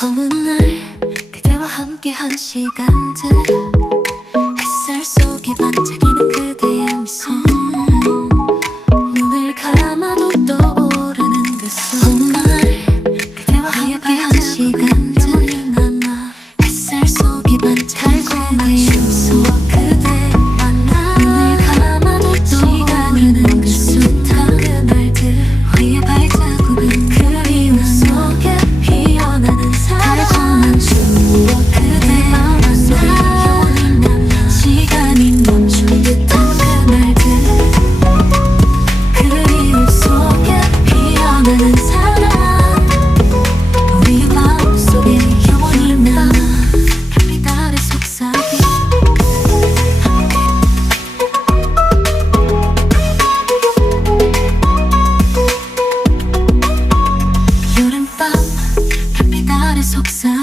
어느 날 그대와 함께한 시간들, 햇살 속에 반짝이는 그대의 미소, 눈을 감아도 떠오르는 그 순간. 어느 날 그대와 함께한 시간들, 햇살 속에 반짝이는 그대의 미소, 그대 만나 눈을 감아도 떠오르는 그 순간. 그 말들 위에 발자국은 그리움 속에 피어나는 달콤한 추억. 그대 만나 영원히 남아 시간이 멈춘 듯한 그 말들, 그리움 속에 피어나는 사랑. 우리의 마음속에 영원히 남아 별빛 아래 속삭이. 여름밤 별빛 아래 속삭이.